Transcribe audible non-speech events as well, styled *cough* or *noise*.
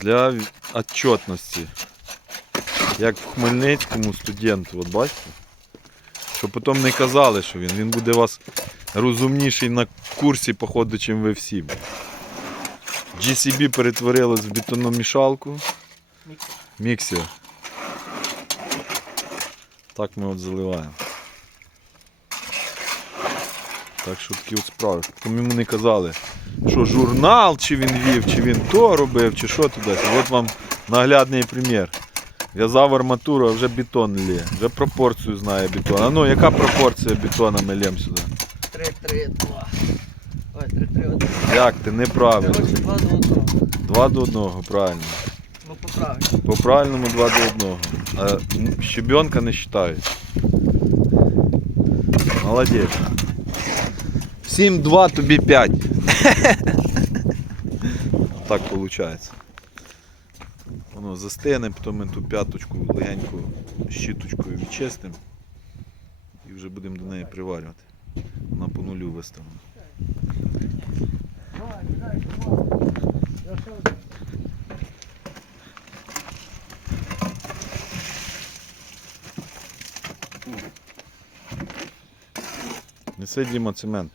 для отчетності. Як в Хмельницькому студенту, от бачите? Щоб потім не казали, що він. Він буде вас розумніший на курсі, походу, чим ви всі. GCB перетворилось в бетономішалку. Міксер. Так ми от заливаємо. Так що такі от справи. Тому йому не казали, що журнал, чи він вів, чи він то робив, чи що туди. От вам наглядний примір. В'язав арматуру, а вже бетон лє. Вже пропорцію знає бетона. А ну, яка пропорція бетона ми лємо сюди? 3, 3, 2. Ой, 3, 3, 1. Як ти неправильно. Коротше, 2 до 1. Два до одного, правильно. Ну, поправиш. По правильному два до одного. А щебенка не вважають. Молодець. Всім два, тобі 5. *laughs* Так виходить. Воно застине, потім ми ту п'яточку легенько щіточкою відчистимо і вже будемо до неї приварювати. Вона по нулю виставлена. Неси Діма цемент.